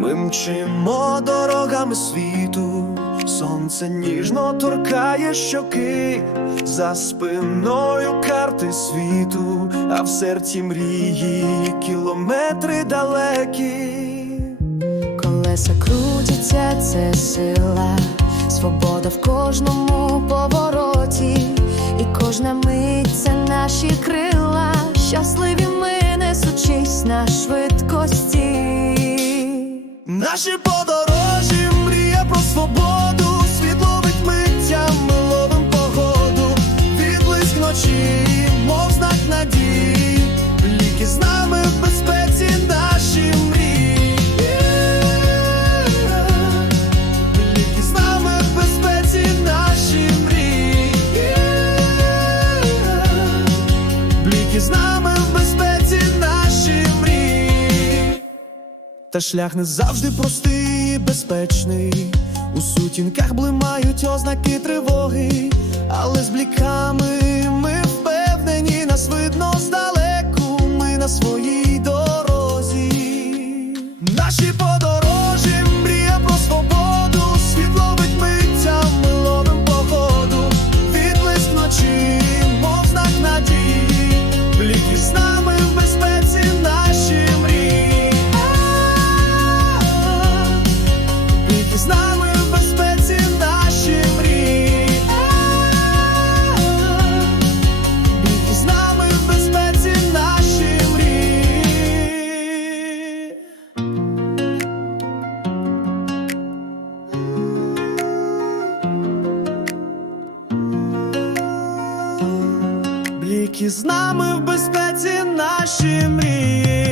Ми мчимо дорогами світу, сонце ніжно торкає щоки, за спиною карти світу, а в серці мрії кілометри далекі. Колеса крутяться, це сила, свобода в кожному повороті, і кожна мить це наші крила, щасливі Наші подорожі, Та шлях не завжди простий і безпечний. У сутінках блимають ознаки тривоги, але з бліками ми впевнені, нас видно здалеку, ми на своїй дорозі. Наші подорожі, Нами в безпеці наші мрії. Нами в безпеці наші мрії. Бліки з нами в безпеці наші мрії.